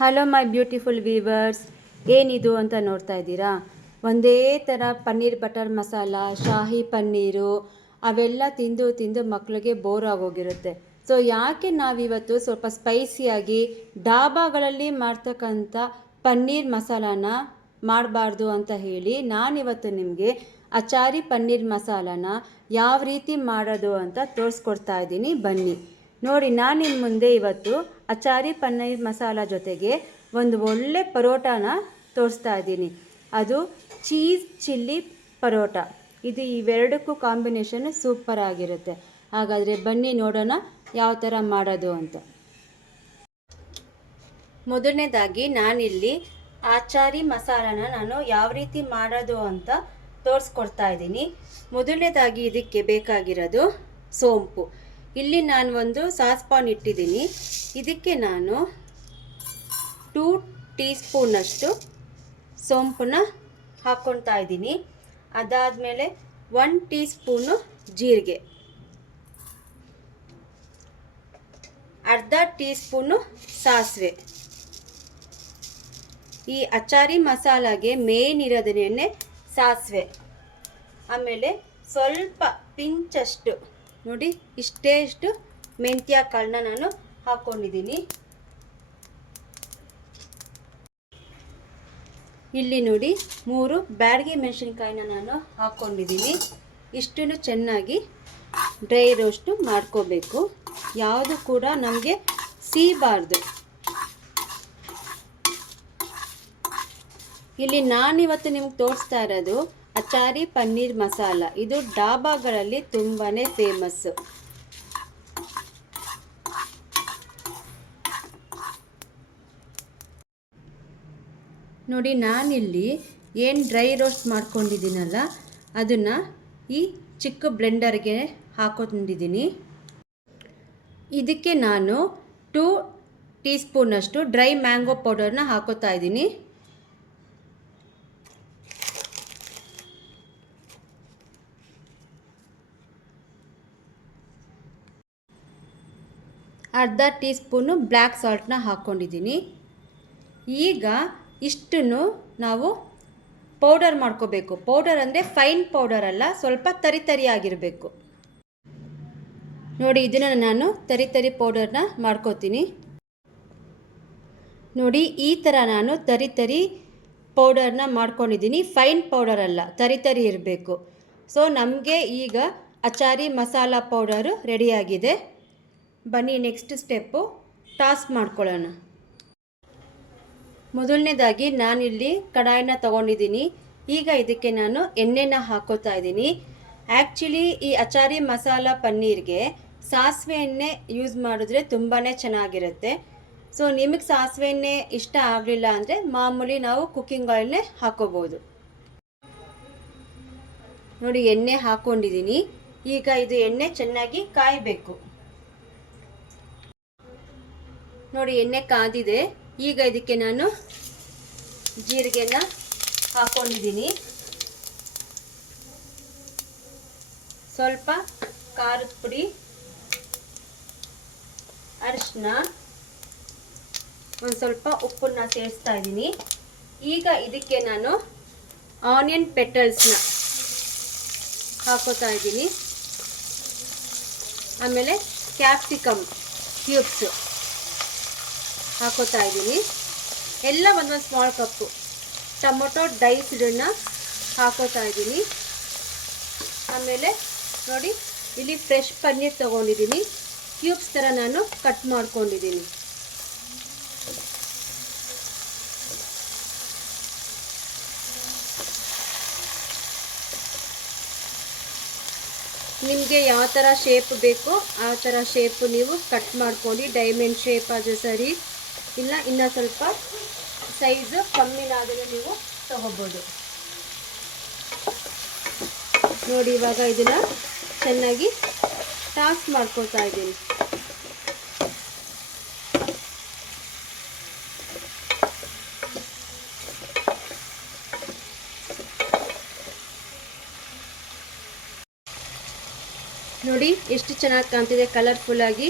Hello my beautiful viewers, ಏನಿದು ಅಂತ ನೋಡ್ತಾ ಇದ್ದೀರಾ? ಒಂದೇ ಥರ ಪನ್ನೀರ್ ಬಟರ್ ಮಸಾಲ, ಶಾಹಿ ಪನ್ನೀರು ಅವೆಲ್ಲ ತಿಂದು ತಿಂದು ಮಕ್ಕಳಿಗೆ ಬೋರ್ ಆಗೋಗಿರುತ್ತೆ. ಸೊ ಯಾಕೆ ನಾವಿವತ್ತು ಸ್ವಲ್ಪ ಸ್ಪೈಸಿಯಾಗಿ ಡಾಬಾಗಳಲ್ಲಿ ಮಾಡ್ತಕ್ಕಂಥ ಪನ್ನೀರ್ ಮಸಾಲಾನ ಮಾಡಬಾರ್ದು ಅಂತ ಹೇಳಿ ನಾನಿವತ್ತು ನಿಮಗೆ ಅಚಾರಿ ಪನ್ನೀರ್ ಮಸಾಲಾನ ಯಾವ ರೀತಿ ಮಾಡೋದು ಅಂತ ತೋರಿಸ್ಕೊಡ್ತಾ ಇದ್ದೀನಿ. ಬನ್ನಿ ನೋಡಿ, ನಾನು ನಿಮ್ಮ ಮುಂದೆ ಇವತ್ತು ಅಚಾರಿ ಪನ್ನೀರ್ ಮಸಾಲ ಜೊತೆಗೆ ಒಂದು ಒಳ್ಳೆ ಪರೋಟಾನ ತೋರಿಸ್ತಾ ಇದ್ದೀನಿ. ಅದು ಚೀಸ್ ಚಿಲ್ಲಿ ಪರೋಟ. ಇದು ಇವೆರಡಕ್ಕೂ ಕಾಂಬಿನೇಷನ್ ಸೂಪರ್ ಆಗಿರುತ್ತೆ. ಹಾಗಾದರೆ ಬನ್ನಿ ನೋಡೋಣ ಯಾವ ಥರ ಮಾಡೋದು ಅಂತ. ಮೊದಲನೇದಾಗಿ ನಾನಿಲ್ಲಿ ಅಚಾರಿ ಮಸಾಲಾನ ನಾನು ಯಾವ ರೀತಿ ಮಾಡೋದು ಅಂತ ತೋರಿಸ್ಕೊಡ್ತಾ ಇದ್ದೀನಿ. ಮೊದಲನೇದಾಗಿ ಇದಕ್ಕೆ ಬೇಕಾಗಿರೋದು ಸೋಂಪು. ಇಲ್ಲಿ ನಾನು ಒಂದು ಸಾಸ್ ಪಾನ್ ಇಟ್ಟಿದ್ದೀನಿ. ಇದಕ್ಕೆ ನಾನು 2 ಟೀ ಸ್ಪೂನಷ್ಟು ಸೋಂಪನ್ನ ಹಾಕ್ಕೊಳ್ತಾ ಇದ್ದೀನಿ. ಅದಾದಮೇಲೆ 1 ಟೀ ಸ್ಪೂನು ಜೀರಿಗೆ, ಅರ್ಧ ಟೀ ಸ್ಪೂನು ಸಾಸಿವೆ. ಈ ಅಚಾರಿ ಮಸಾಲಾಗೆ ಮೇನ್ ಇರೋದೇನೆ ಸಾಸಿವೆ. ಆಮೇಲೆ ಸ್ವಲ್ಪ ಪಿಂಚಷ್ಟು ನೋಡಿ, ಇಷ್ಟು ಮೆಂತ್ಯ ಕಾಳನ್ನ ನಾನು ಹಾಕ್ಕೊಂಡಿದ್ದೀನಿ. ಇಲ್ಲಿ ನೋಡಿ 3 ಬ್ಯಾಡಗಿ ಮೆಣಸಿನ್ಕಾಯಿನ ನಾನು ಹಾಕ್ಕೊಂಡಿದ್ದೀನಿ. ಇಷ್ಟನ್ನು ಚೆನ್ನಾಗಿ ಡ್ರೈ ರೋಸ್ಟು ಮಾಡ್ಕೋಬೇಕು. ಯಾವುದು ಕೂಡ ನಮಗೆ ಸೀಬಾರ್ದು. ಇಲ್ಲಿ ನಾನಿವತ್ತು ನಿಮ್ಗೆ ತೋರಿಸ್ತಾ ಇರೋದು ಅಚಾರಿ ಪನ್ನೀರ್ ಮಸಾಲ. ಇದು ಡಾಬಾಗಳಲ್ಲಿ ತುಂಬಾ ಫೇಮಸ್ಸು. ನೋಡಿ, ನಾನಿಲ್ಲಿ ಏನು ಡ್ರೈ ರೋಸ್ಟ್ ಮಾಡ್ಕೊಂಡಿದ್ದೀನಲ್ಲ ಅದನ್ನು ಈ ಚಿಕ್ಕ ಬ್ಲೆಂಡರ್ಗೆ ಹಾಕೊಂಡಿದ್ದೀನಿ. ಇದಕ್ಕೆ ನಾನು 2 ಟೀ ಸ್ಪೂನಷ್ಟು ಡ್ರೈ ಮ್ಯಾಂಗೋ ಪೌಡರ್ನ ಹಾಕೋತಾ ಇದ್ದೀನಿ. ಅರ್ಧ ಟೀ ಸ್ಪೂನು ಬ್ಲ್ಯಾಕ್ ಸಾಲ್ಟ್ನ ಹಾಕ್ಕೊಂಡಿದ್ದೀನಿ. ಈಗ ಇಷ್ಟನ್ನು ನಾವು ಪೌಡರ್ ಮಾಡ್ಕೋಬೇಕು. ಪೌಡರ್ ಅಂದರೆ ಫೈನ್ ಪೌಡರ್ ಅಲ್ಲ, ಸ್ವಲ್ಪ ತರಿಯಾಗಿರಬೇಕು. ನೋಡಿ, ಇದನ್ನು ನಾನು ತರಿ ಪೌಡರ್ನ ಮಾಡ್ಕೋತೀನಿ. ನೋಡಿ, ಈ ಥರ ನಾನು ತರಿ ಪೌಡರ್ನ ಮಾಡ್ಕೊಂಡಿದ್ದೀನಿ. ಫೈನ್ ಪೌಡರ್ ಅಲ್ಲ, ತರಿ ಇರಬೇಕು. ಸೊ ನಮಗೆ ಈಗ ಅಚಾರಿ ಮಸಾಲ ಪೌಡರು ರೆಡಿಯಾಗಿದೆ. ಬನ್ನಿ ನೆಕ್ಸ್ಟ್ ಸ್ಟೆಪ್ಪು ಟಾಸ್ ಮಾಡ್ಕೊಳ್ಳೋಣ. ಮೊದಲನೇದಾಗಿ ನಾನಿಲ್ಲಿ ಕಡಾಯಿನ ತೊಗೊಂಡಿದ್ದೀನಿ. ಈಗ ಇದಕ್ಕೆ ನಾನು ಎಣ್ಣೆನ ಹಾಕೋತಾ ಇದ್ದೀನಿ. ಆ್ಯಕ್ಚುಲಿ ಈ ಅಚಾರಿ ಮಸಾಲ ಪನ್ನೀರ್ಗೆ ಸಾಸಿವೆ ಎಣ್ಣೆ ಯೂಸ್ ಮಾಡಿದ್ರೆ ತುಂಬಾ ಚೆನ್ನಾಗಿರುತ್ತೆ. ಸೊ ನಿಮಗೆ ಸಾಸಿವೆ ಎಣ್ಣೆ ಇಷ್ಟ ಆಗಲಿಲ್ಲ ಅಂದರೆ ಮಾಮೂಲಿ ನಾವು ಕುಕ್ಕಿಂಗ್ ಆಯಿಲ್ನೇ ಹಾಕೋಬೋದು. ನೋಡಿ, ಎಣ್ಣೆ ಹಾಕ್ಕೊಂಡಿದ್ದೀನಿ. ಈಗ ಇದು ಎಣ್ಣೆ ಚೆನ್ನಾಗಿ ಕಾಯಬೇಕು. ನೋಡಿ, ಎಣ್ಣೆ ಕಾದಿದೆ. ಈಗ ಇದಕ್ಕೆ ನಾನು ಜೀರಿಗೆನ ಹಾಕ್ಕೊಂಡಿದ್ದೀನಿ. ಸ್ವಲ್ಪ ಖಾರದ ಪುಡಿ, ಅರಿಶಿನ, ಒಂದು ಸ್ವಲ್ಪ ಉಪ್ಪನ್ನ ಸೇರಿಸ್ತಾ ಇದ್ದೀನಿ. ಈಗ ಇದಕ್ಕೆ ನಾನು ಆನಿಯನ್ ಪೆಟಲ್ಸ್ನ ಹಾಕೋತಾ ಇದ್ದೀನಿ. ಆಮೇಲೆ ಕ್ಯಾಪ್ಸಿಕಮ್ ಕ್ಯೂಬ್ಸು ಹಾಕೋತಾ ಇದ್ದೀನಿ. ಎಲ್ಲ ಒಂದೊಂದು ಸ್ಮಾಲ್ ಕಪ್ಪು ಟೊಮೊಟೊ ಡೈಸ್ಡನ್ನ ಹಾಕೋತಾ ಇದ್ದೀನಿ. ಆಮೇಲೆ ನೋಡಿ, ಇಲ್ಲಿ ಫ್ರೆಶ್ ಪನ್ನೀರ್ ತೊಗೊಂಡಿದ್ದೀನಿ. ಕ್ಯೂಬ್ಸ್ ಥರ ನಾನು ಕಟ್ ಮಾಡ್ಕೊಂಡಿದ್ದೀನಿ. ನಿಮಗೆ ಯಾವ ಥರ ಶೇಪ್ ಬೇಕೋ ಆ ಥರ ಶೇಪು ನೀವು ಕಟ್ ಮಾಡ್ಕೊಂಡು, ಡೈಮಂಡ್ ಶೇಪ್ ಅದು ಸರಿ, ಇಲ್ಲ ಇನ್ನೂ ಸ್ವಲ್ಪ ಸೈಜು ಕಮ್ಮಿನಾದರೂ ನೀವು ತಗೋಬೋದು. ನೋಡಿ, ಇವಾಗ ಇದನ್ನು ಚೆನ್ನಾಗಿ ಟಾಸ್ ಮಾಡ್ಕೊತಾ ಇದ್ದೀನಿ. ನೋಡಿ, ಎಷ್ಟು ಚೆನ್ನಾಗಿ ಕಾಣ್ತಿದೆ ಕಲರ್ಫುಲ್ಲಾಗಿ.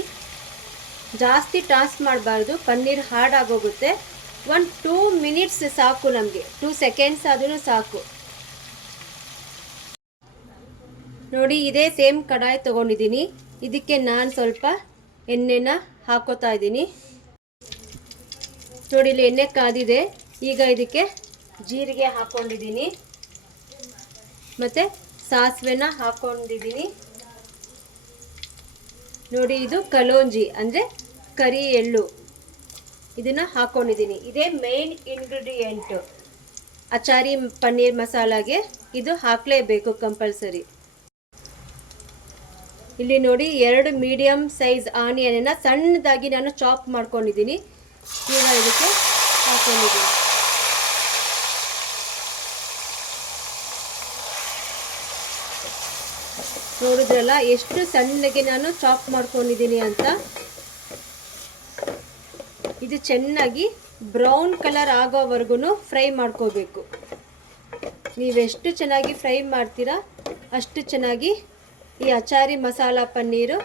ಜಾಸ್ತಿ ಟಾಸ್ ಮಾಡಬಾರ್ದು, ಪನ್ನೀರ್ ಹಾರ್ಡ್ ಆಗೋಗುತ್ತೆ. ಒಂದು 2 ಮಿನಿಟ್ಸ್ ಸಾಕು, ನಮಗೆ 2 ಸೆಕೆಂಡ್ಸ್ ಆದ್ರೂ ಸಾಕು. ನೋಡಿ, ಇದೇ ಸೇಮ್ ಕಡಾಯಿ ತೊಗೊಂಡಿದ್ದೀನಿ. ಇದಕ್ಕೆ ನಾನು ಸ್ವಲ್ಪ ಎಣ್ಣೆನ ಹಾಕೋತಾ ಇದ್ದೀನಿ. ನೋಡಿ, ಇಲ್ಲಿ ಎಣ್ಣೆ ಕಾದಿದೆ. ಈಗ ಇದಕ್ಕೆ ಜೀರಿಗೆ ಹಾಕ್ಕೊಂಡಿದ್ದೀನಿ ಮತ್ತು ಸಾಸಿವೆನ ಹಾಕ್ಕೊಂಡಿದ್ದೀನಿ. ನೋಡಿ, ಇದು ಕಲೋಂಜಿ ಅಂದರೆ ಕರಿ ಎಳ್ಳು, ಇದನ್ನು ಹಾಕ್ಕೊಂಡಿದ್ದೀನಿ. ಇದೇ ಮೇನ್ ಇಂಗ್ರೀಡಿಯೆಂಟು ಅಚಾರಿ ಪನ್ನೀರ್ ಮಸಾಲಾಗೆ. ಇದು ಹಾಕಲೇಬೇಕು ಕಂಪಲ್ಸರಿ. ಇಲ್ಲಿ ನೋಡಿ, 2 ಮೀಡಿಯಮ್ ಸೈಜ್ ಆನಿಯನನ್ನು ಸಣ್ಣದಾಗಿ ನಾನು ಚಾಪ್ ಮಾಡ್ಕೊಂಡಿದ್ದೀನಿ. ಈಗ ಇದಕ್ಕೆ ಹಾಕ್ಕೊಂಡಿದ್ದೀನಿ. ನೋಡಿದ್ರಲ್ಲ ಎಷ್ಟು ಸಣ್ಣಗೆ ನಾನು ಚಾಪ್ ಮಾಡ್ಕೊಂಡಿದ್ದೀನಿ ಅಂತ. ಇದು ಚೆನ್ನಾಗಿ ಬ್ರೌನ್ ಕಲರ್ ಆಗೋವರೆಗೂ ಫ್ರೈ ಮಾಡ್ಕೋಬೇಕು. ನೀವೆಷ್ಟು ಚೆನ್ನಾಗಿ ಫ್ರೈ ಮಾಡ್ತೀರಾ ಅಷ್ಟು ಚೆನ್ನಾಗಿ ಈ ಅಚಾರಿ ಮಸಾಲ ಪನ್ನೀರು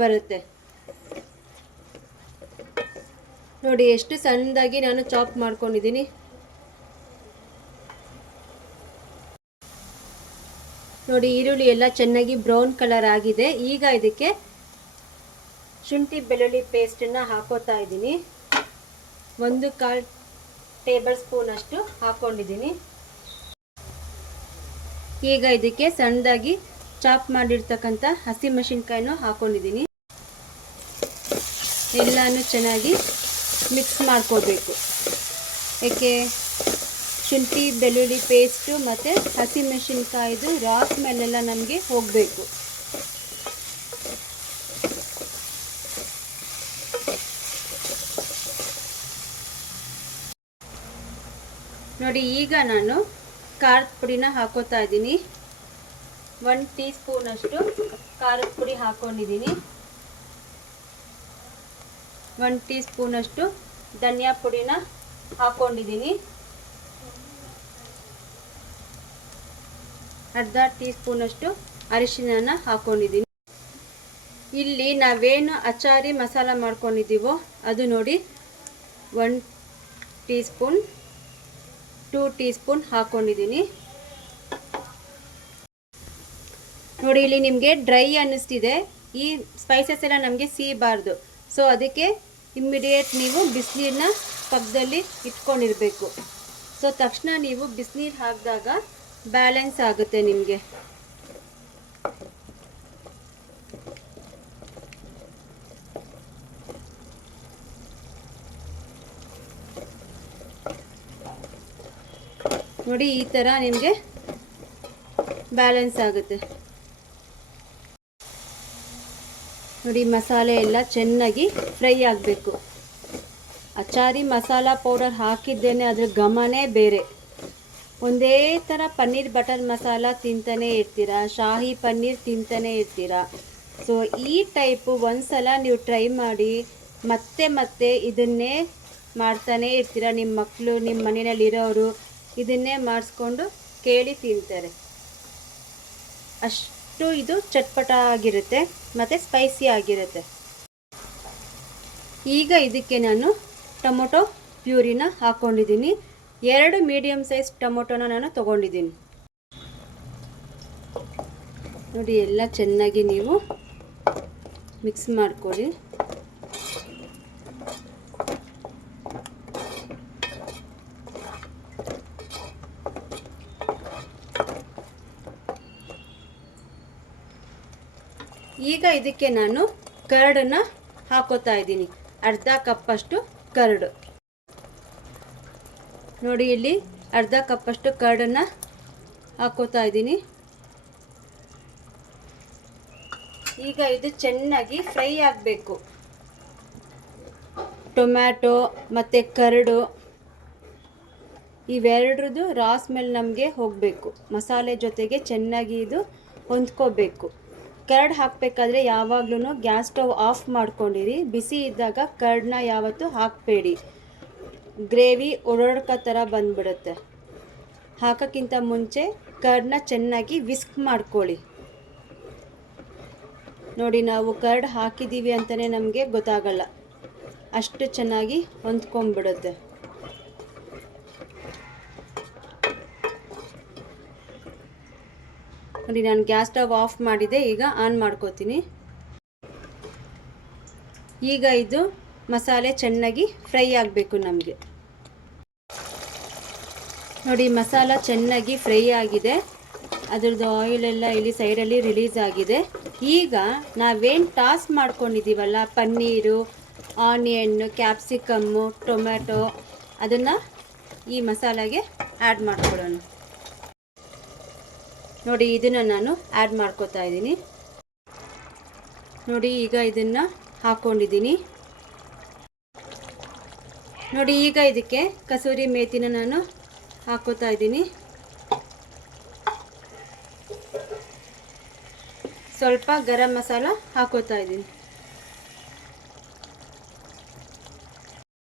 ಬರುತ್ತೆ. ನೋಡಿ, ಎಷ್ಟು ಸಣ್ಣದಾಗಿ ನಾನು ಚಾಪ್ ಮಾಡ್ಕೊಂಡಿದ್ದೀನಿ. ನೋಡಿ, ಈರುಳ್ಳಿ ಎಲ್ಲ ಚೆನ್ನಾಗಿ ಬ್ರೌನ್ ಕಲರ್ ಆಗಿದೆ. ಈಗ ಇದಕ್ಕೆ ಶುಂಠಿ ಬೆಳ್ಳುಳ್ಳಿ ಪೇಸ್ಟನ್ನು ಹಾಕೋತಾ ಇದ್ದೀನಿ. 1/4 ಟೇಬಲ್ ಸ್ಪೂನ್ ಅಷ್ಟು ಹಾಕ್ಕೊಂಡಿದ್ದೀನಿ. ಈಗ ಇದಕ್ಕೆ ಸಣ್ಣದಾಗಿ ಚಾಪ್ ಮಾಡಿರ್ತಕ್ಕಂಥ ಹಸಿಮೆಣಸಿನ್ಕಾಯಿನೂ ಹಾಕ್ಕೊಂಡಿದ್ದೀನಿ. ಎಲ್ಲನೂ ಚೆನ್ನಾಗಿ ಮಿಕ್ಸ್ ಮಾಡ್ಕೋಬೇಕು. ಏಕೆ, ಶುಂಠಿ ಬೆಳ್ಳುಳ್ಳಿ ಪೇಸ್ಟು ಮತ್ತು ಹಸಿಮೆಣಸಿನ್ಕಾಯಿದು ರಾ ಸ್ಮೆಲ್ಲೆಲ್ಲ ನಮಗೆ ಹೋಗಬೇಕು. ನೋಡಿ, ಈಗ ನಾನು ಖಾರದ ಪುಡಿನ ಹಾಕೋತಾ ಇದ್ದೀನಿ. 1 ಟೀ ಸ್ಪೂನ್ ಅಷ್ಟು ಖಾರದ ಪುಡಿ ಹಾಕ್ಕೊಂಡಿದ್ದೀನಿ. 1 ಟೀ ಸ್ಪೂನ್ ಅಷ್ಟು ಧನಿಯಾ ಪುಡಿನ ಹಾಕ್ಕೊಂಡಿದ್ದೀನಿ. ಅರ್ಧ ಟೀ ಸ್ಪೂನ್ ಅಷ್ಟು ಅರಿಶಿನ ಹಾಕ್ಕೊಂಡಿದ್ದೀನಿ. ಇಲ್ಲಿ ನಾವೇನು ಅಚಾರಿ ಮಸಾಲ ಮಾಡ್ಕೊಂಡಿದ್ದೀವೋ ಅದು ನೋಡಿ 1 ಟೀ ಸ್ಪೂನ್ 2 ಟೀ ಸ್ಪೂನ್ ಹಾಕ್ಕೊಂಡಿದ್ದೀನಿ. ನೋಡಿ, ಇಲ್ಲಿ ನಿಮಗೆ ಡ್ರೈ ಅನ್ನಿಸ್ತಿದೆ. ಈ ಸ್ಪೈಸಸ್ ಎಲ್ಲ ನಮಗೆ ಸಿಗಬಾರ್ದು. ಸೊ ಅದಕ್ಕೆ ಇಮ್ಮಿಡಿಯೇಟ್ ನೀವು ಬಿಸಿನೀರನ್ನ ಪಕ್ಕದಲ್ಲಿ ಇಟ್ಕೊಂಡಿರಬೇಕು. ಸೊ ತಕ್ಷಣ ನೀವು ಬಿಸಿನೀರು ಹಾಕಿದಾಗ ಬ್ಯಾಲೆನ್ಸ್ ಆಗುತ್ತೆ ನಿಮಗೆ. ನೋಡಿ, ಈ ಥರ ನಿಮಗೆ ಬ್ಯಾಲೆನ್ಸ್ ಆಗುತ್ತೆ. ನೋಡಿ, ಮಸಾಲೆ ಎಲ್ಲ ಚೆನ್ನಾಗಿ ಫ್ರೈ ಆಗಬೇಕು. ಅಚಾರಿ ಮಸಾಲ ಪೌಡರ್ ಹಾಕಿದ್ದೇನೆ, ಅದ್ರ ಘಮನೇ ಬೇರೆ. ಒಂದೇ ಥರ ಪನ್ನೀರ್ ಬಟರ್ ಮಸಾಲ ತಿಂತಾನೆ ಇರ್ತೀರಾ, ಶಾಹಿ ಪನ್ನೀರ್ ತಿಂತಾನೆ ಇರ್ತೀರಾ. ಸೊ ಈ ಟೈಪು ಒಂದ್ಸಲ ನೀವು ಟ್ರೈ ಮಾಡಿ ಮತ್ತೆ ಮತ್ತೆ ಇದನ್ನೇ ಮಾಡ್ತಾನೆ ಇರ್ತೀರ. ನಿಮ್ಮ ಮಕ್ಕಳು, ನಿಮ್ಮ ಮನೆಯಲ್ಲಿರೋರು ಇದನ್ನೇ ಮಾಡಿಸ್ಕೊಂಡು ಕೇಳಿ ತಿಂತಾರೆ. ಅಷ್ಟು ಇದು ಚಟ್ಪಟ ಆಗಿರುತ್ತೆ ಮತ್ತು ಸ್ಪೈಸಿ ಆಗಿರುತ್ತೆ. ಈಗ ಇದಕ್ಕೆ ನಾನು ಟೊಮೊಟೊ ಪ್ಯೂರಿನ ಹಾಕ್ಕೊಂಡಿದ್ದೀನಿ. 2 ಮೀಡಿಯಮ್ ಸೈಜ್ ಟೊಮೊಟೊನ ನಾನು ತೊಗೊಂಡಿದ್ದೀನಿ. ನೋಡಿ, ಎಲ್ಲ ಚೆನ್ನಾಗಿ ನೀವು ಮಿಕ್ಸ್ ಮಾಡ್ಕೊಳ್ಳಿ. ಈಗ ಇದಕ್ಕೆ ನಾನು ಕರ್ಡನ್ನು ಹಾಕೋತಾ ಇದ್ದೀನಿ. ಅರ್ಧ ಕಪ್ಪಷ್ಟು ಕರ್ಡು. ನೋಡಿ, ಇಲ್ಲಿ ಅರ್ಧ ಕಪ್ಪಷ್ಟು ಕರ್ಡನ್ನು ಹಾಕೋತಾ ಇದ್ದೀನಿ. ಈಗ ಇದು ಚೆನ್ನಾಗಿ ಫ್ರೈ ಆಗಬೇಕು. ಟೊಮ್ಯಾಟೊ ಮತ್ತು ಕರ್ಡು ಇವೆರಡ್ರದ್ದು ರಾ ಸ್ಮೆಲ್ ನಮಗೆ ಹೋಗಬೇಕು. ಮಸಾಲೆ ಜೊತೆಗೆ ಚೆನ್ನಾಗಿ ಇದು ಹೊಂದ್ಕೋಬೇಕು. ಕರ್ಡ್ ಹಾಕಬೇಕಾದ್ರೆ ಯಾವಾಗಲೂ ಗ್ಯಾಸ್ ಸ್ಟವ್ ಆಫ್ ಮಾಡ್ಕೊಂಡಿರಿ. ಬಿಸಿ ಇದ್ದಾಗ ಕರ್ಡನ್ನ ಯಾವತ್ತೂ ಹಾಕಬೇಡಿ. ಗ್ರೇವಿ ಒಡೊಡ್ಕ ಥರ ಬಂದುಬಿಡುತ್ತೆ. ಹಾಕೋಕ್ಕಿಂತ ಮುಂಚೆ ಕರ್ಡನ್ನ ಚೆನ್ನಾಗಿ ವಿಸ್ಕ್ ಮಾಡ್ಕೊಳ್ಳಿ. ನೋಡಿ, ನಾವು ಕರ್ಡ್ ಹಾಕಿದ್ದೀವಿ ಅಂತಲೇ ನಮಗೆ ಗೊತ್ತಾಗಲ್ಲ, ಅಷ್ಟು ಚೆನ್ನಾಗಿ ಹೊಂದ್ಕೊಂಡ್ಬಿಡುತ್ತೆ. ನೋಡಿ ನಾನು ಗ್ಯಾಸ್ ಸ್ಟವ್ ಆಫ್ ಮಾಡಿದೆ. ಈಗ ಆನ್ ಮಾಡ್ಕೋತೀನಿ. ಈಗ ಇದು ಮಸಾಲೆ ಚೆನ್ನಾಗಿ ಫ್ರೈ ಆಗಬೇಕು ನಮಗೆ. ನೋಡಿ ಮಸಾಲ ಚೆನ್ನಾಗಿ ಫ್ರೈ ಆಗಿದೆ. ಅದರದ್ದು ಆಯಿಲೆಲ್ಲ ಇಲ್ಲಿ ಸೈಡಲ್ಲಿ ರಿಲೀಸ್ ಆಗಿದೆ. ಈಗ ನಾವೇನು ಟಾಸ್ ಮಾಡ್ಕೊಂಡಿದ್ದೀವಲ್ಲ, ಪನ್ನೀರು, ಆನಿಯನ್ನು, ಕ್ಯಾಪ್ಸಿಕಮ್ಮು, ಟೊಮ್ಯಾಟೊ, ಅದನ್ನು ಈ ಮಸಾಲೆಗೆ ಆ್ಯಡ್ ಮಾಡ್ಕೊಳ್ಳೋಣ. ನೋಡಿ ಇದನ್ನು ನಾನು ಆ್ಯಡ್ ಮಾಡ್ಕೋತಾ ಇದ್ದೀನಿ. ನೋಡಿ ಈಗ ಇದನ್ನು ಹಾಕ್ಕೊಂಡಿದ್ದೀನಿ. ನೋಡಿ ಈಗ ಇದಕ್ಕೆ ಕಸೂರಿ ಮೇಥಿನ ನಾನು ಹಾಕೋತಾ ಇದ್ದೀನಿ. ಸ್ವಲ್ಪ ಗರಂ ಮಸಾಲ ಹಾಕೋತಾ ಇದ್ದೀನಿ.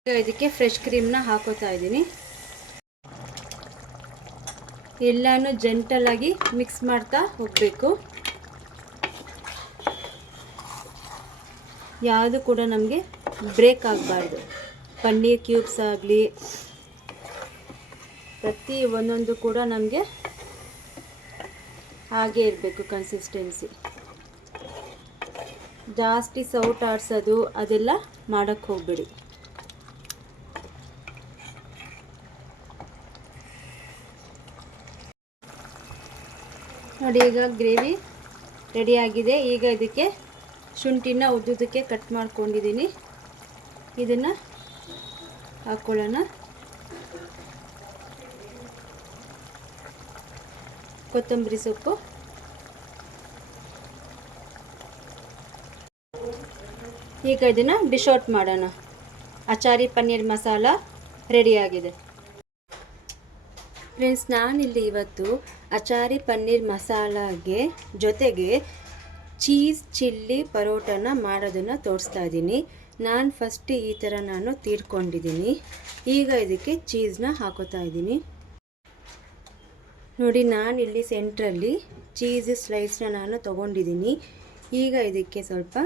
ಈಗ ಇದಕ್ಕೆ ಫ್ರೆಶ್ ಕ್ರೀಮ್ನ ಹಾಕೋತಾ ಇದ್ದೀನಿ. ಎಲ್ಲಾನು ಜೆಂಟಲಾಗಿ ಮಿಕ್ಸ್ ಮಾಡ್ತಾ ಹೋಗಬೇಕು. ಯಾವುದು ಕೂಡ ನಮಗೆ ಬ್ರೇಕ್ ಆಗಬಾರ್ದು. ಪನ್ನೀರ್ ಕ್ಯೂಬ್ಸ್ ಆಗಲಿ ಪ್ರತಿ ಒಂದೊಂದು ಕೂಡ ನಮಗೆ ಹಾಗೆ ಇರಬೇಕು ಕನ್ಸಿಸ್ಟೆನ್ಸಿ. ಜಾಸ್ತಿ ಸೌಟ್ ಆಡಿಸೋದು ಅದೆಲ್ಲ ಮಾಡೋಕ್ಕೆ ಹೋಗಬೇಡಿ. ನೋಡಿ ಈಗ ಗ್ರೇವಿ ರೆಡಿಯಾಗಿದೆ. ಈಗ ಇದಕ್ಕೆ ಶುಂಠಿನ ಉದ್ದುದಕ್ಕೆ ಕಟ್ ಮಾಡ್ಕೊಂಡಿದ್ದೀನಿ. ಇದನ್ನು ಹಾಕ್ಕೊಳ್ಳೋಣ. ಕೊತ್ತಂಬರಿ ಸೊಪ್ಪು, ಈಗ ಇದನ್ನು ಡಿಶ್ ಔಟ್ ಮಾಡೋಣ. ಅಚಾರಿ ಪನ್ನೀರ್ ಮಸಾಲ ರೆಡಿಯಾಗಿದೆ. ಫ್ರೆಂಡ್ಸ್, ನಾನಿಲ್ಲಿ ಇವತ್ತು ಅಚಾರಿ ಪನ್ನೀರ್ ಮಸಾಲಾಗೆ ಜೊತೆಗೆ ಚೀಸ್ ಚಿಲ್ಲಿ ಪರೋಟನ ಮಾಡೋದನ್ನು ತೋರಿಸ್ತಾ ಇದ್ದೀನಿ. ನಾನು ಫಸ್ಟ್ ಈ ಥರ ನಾನು ತೀರ್ಕೊಂಡಿದ್ದೀನಿ. ಈಗ ಇದಕ್ಕೆ ಚೀಸ್ನ ಹಾಕೋತಾ ಇದ್ದೀನಿ. ನೋಡಿ ನಾನಿಲ್ಲಿ ಸೆಂಟ್ರಲ್ಲಿ ಚೀಸ್ ಸ್ಲೈಸ್ನ ನಾನು ತೊಗೊಂಡಿದ್ದೀನಿ. ಈಗ ಇದಕ್ಕೆ ಸ್ವಲ್ಪ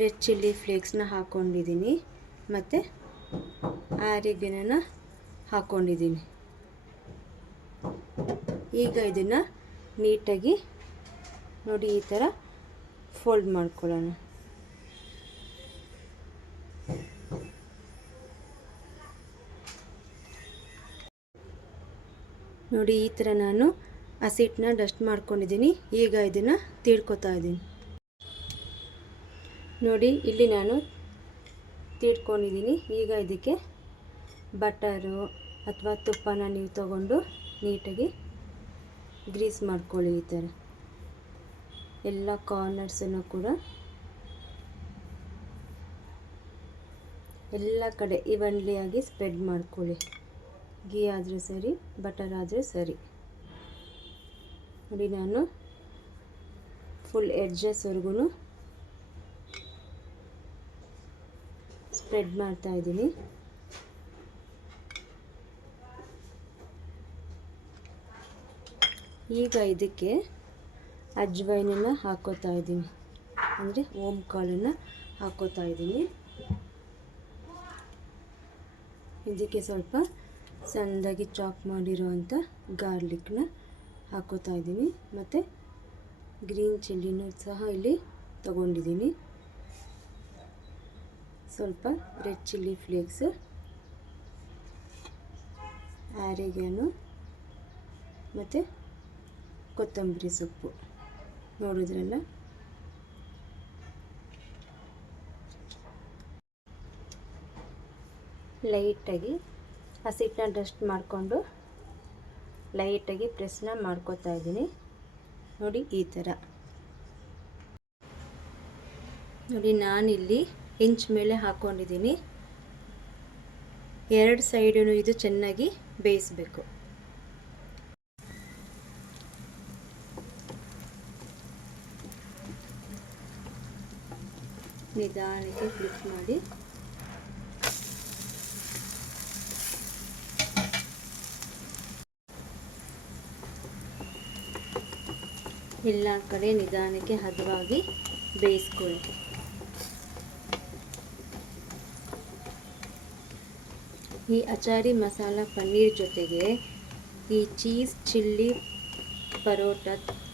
ರೆಡ್ ಚಿಲ್ಲಿ ಫ್ಲೇಕ್ಸ್ನ ಹಾಕ್ಕೊಂಡಿದ್ದೀನಿ ಮತ್ತು ಆರಿಗೆನ ಹಾಕ್ಕೊಂಡಿದ್ದೀನಿ. ಈಗ ಇದನ್ನು ನೀಟಾಗಿ ನೋಡಿ ಈ ಥರ ಫೋಲ್ಡ್ ಮಾಡ್ಕೊಳ್ಳೋಣ. ನೋಡಿ ಈ ಥರ ನಾನು ಹಸಿಟ್ಟನ್ನ ಡಸ್ಟ್ ಮಾಡ್ಕೊಂಡಿದ್ದೀನಿ. ಈಗ ಇದನ್ನು ತೀಡ್ಕೊತಾ ಇದ್ದೀನಿ. ನೋಡಿ ಇಲ್ಲಿ ನಾನು ತೀಡ್ಕೊಂಡಿದ್ದೀನಿ. ಈಗ ಇದಕ್ಕೆ ಬಟರು ಅಥವಾ ತುಪ್ಪನ ನೀವು ತಗೊಂಡು ನೀಟಾಗಿ ಗ್ರೀಸ್ ಮಾಡ್ಕೊಳ್ಳಿ. ಈ ಥರ ಎಲ್ಲ ಕಾರ್ನರ್ಸನ್ನು ಕೂಡ ಎಲ್ಲ ಕಡೆ ಈವನ್ಲಿ ಆಗಿ ಸ್ಪ್ರೆಡ್ ಮಾಡ್ಕೊಳ್ಳಿ. ಗೀ ಆದರೆ ಸರಿ, ಬಟರ್ ಆದರೆ ಸರಿ. ನೋಡಿ ನಾನು ಫುಲ್ ಎಡ್ಜಸ್ವರೆಗೂ ಸ್ಪ್ರೆಡ್ ಮಾಡ್ತಾ ಇದ್ದೀನಿ. ಈಗ ಇದಕ್ಕೆ ಅಜ್ವೈನನ್ನು ಹಾಕೋತಾ ಇದ್ದೀನಿ, ಅಂದರೆ ಓಮ್ ಕಾಳನ್ನು ಹಾಕೋತಾ ಇದ್ದೀನಿ. ಇದಕ್ಕೆ ಸ್ವಲ್ಪ ಸಣ್ಣದಾಗಿ ಚಾಪ್ ಮಾಡಿರುವಂಥ ಗಾರ್ಲಿಕ್ನ ಹಾಕೋತಾ ಇದ್ದೀನಿ ಮತ್ತು ಗ್ರೀನ್ ಚಿಲ್ಲಿನೂ ಸಹ ಇಲ್ಲಿ ತಗೊಂಡಿದ್ದೀನಿ. ಸ್ವಲ್ಪ ರೆಡ್ ಚಿಲ್ಲಿ ಫ್ಲೇಕ್ಸ್, ಆರಿಗ್ಯಾನೋ ಮತ್ತು ಕೊತ್ತಂಬರಿ ಸೊಪ್ಪು ನೋಡಿದ್ರಲ್ಲ. ಲೈಟಾಗಿ ಹಸಿಟ್ಟನ್ನ ಡಸ್ಟ್ ಮಾಡಿಕೊಂಡು ಲೈಟಾಗಿ ಪ್ರೆಸ್ನ ಮಾಡ್ಕೋತಾ ಇದ್ದೀನಿ. ನೋಡಿ ಈ ಥರ. ನೋಡಿ ನಾನಿಲ್ಲಿ ಇಂಚ್ ಮೇಲೆ ಹಾಕ್ಕೊಂಡಿದ್ದೀನಿ. ಎರಡು ಸೈಡೂ ಇದು ಚೆನ್ನಾಗಿ ಬೇಯಿಸಬೇಕು. ನಿಧಾನಕ್ಕೆ ಫ್ಲಿಪ್ ಮಾಡಿ ಎಲ್ಲ ಕಡೆ ನಿಧಾನಕ್ಕೆ ಹದವಾಗಿ ಬೇಯಿಸ್ಕೊಳ್ಳಿ. ಈ ಅಚಾರಿ ಮಸಾಲ ಪನ್ನೀರ್ ಜೊತೆಗೆ ಈ ಚೀಸ್ ಚಿಲ್ಲಿ ಪರೋಟ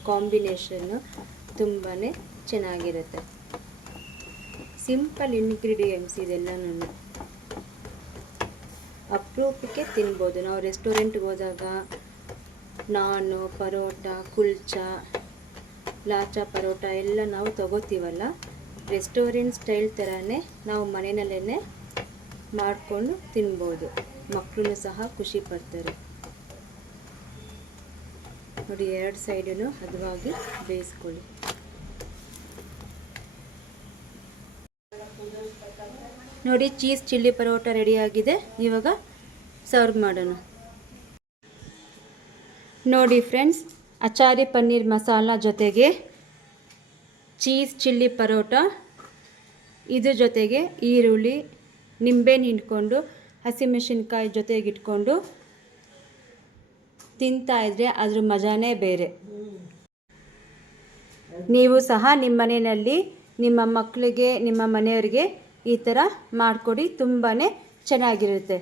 ಕಾಂಬಿನೇಷನ್ನು ತುಂಬಾ ಚೆನ್ನಾಗಿರುತ್ತೆ. ಸಿಂಪಲ್ ಇಂಗ್ರೀಡಿಯೆಂಟ್ಸ್ ಇದೆಲ್ಲನೂ ಅಪರೂಪಕ್ಕೆ ತಿನ್ಬೋದು. ನಾವು ರೆಸ್ಟೋರೆಂಟ್ಗೆ ಹೋದಾಗ ನಾನು ಪರೋಟ, ಕುಲ್ಚಾ, ಲಾಚಾ ಪರೋಟ ಎಲ್ಲ ನಾವು ತಗೋತೀವಲ್ಲ, ರೆಸ್ಟೋರೆಂಟ್ ಸ್ಟೈಲ್ ಥರನೇ ನಾವು ಮನೆಯಲ್ಲೇ ಮಾಡಿಕೊಂಡು ತಿನ್ಬೋದು. ಮಕ್ಕಳು ಸಹ ಖುಷಿ ಪಡ್ತಾರೆ. ನೋಡಿ, 2 ಸೈಡೂ ಹದವಾಗಿ ಬೇಯಿಸ್ಕೊಳ್ಳಿ. ನೋಡಿ, ಚೀಸ್ ಚಿಲ್ಲಿ ಪರೋಟ ರೆಡಿಯಾಗಿದೆ. ಇವಾಗ ಸರ್ವ್ ಮಾಡೋಣ. ನೋಡಿ ಫ್ರೆಂಡ್ಸ್, ಅಚಾರಿ ಪನ್ನೀರ್ ಮಸಾಲ ಜೊತೆಗೆ ಚೀಸ್ ಚಿಲ್ಲಿ ಪರೋಟ, ಇದ್ರ ಜೊತೆಗೆ ಈರುಳ್ಳಿ, ನಿಂಬೆಹಣ್ಣು ಹಿಂಡ್ಕೊಂಡು ಹಸಿಮೆಣಸಿನ್ಕಾಯಿ ಜೊತೆಗಿಟ್ಕೊಂಡು ತಿಂತಾಯಿದ್ರೆ ಅದ್ರ ಮಜಾನೇ ಬೇರೆ. ನೀವು ಸಹ ನಿಮ್ಮ ಮನೆಯಲ್ಲಿ ನಿಮ್ಮ ಮಕ್ಕಳಿಗೆ, ನಿಮ್ಮ ಮನೆಯವರಿಗೆ ಈ ಥರ ಮಾಡಿಕೊಡಿ. ತುಂಬಾ ಚೆನ್ನಾಗಿರುತ್ತೆ.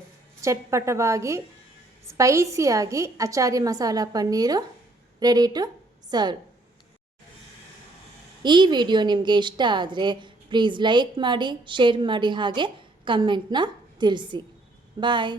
ಚಟ್ಪಟವಾಗಿ ಸ್ಪೈಸಿಯಾಗಿ achari masala paneer ready to serve. ಈ ವಿಡಿಯೋ ನಿಮಗೆ ಇಷ್ಟ ಆದರೆ ಪ್ಲೀಸ್ ಲೈಕ್ ಮಾಡಿ, ಶೇರ್ ಮಾಡಿ, ಹಾಗೆ ಕಮೆಂಟ್ನ ತಿಳಿಸಿ. ಬಾಯ್.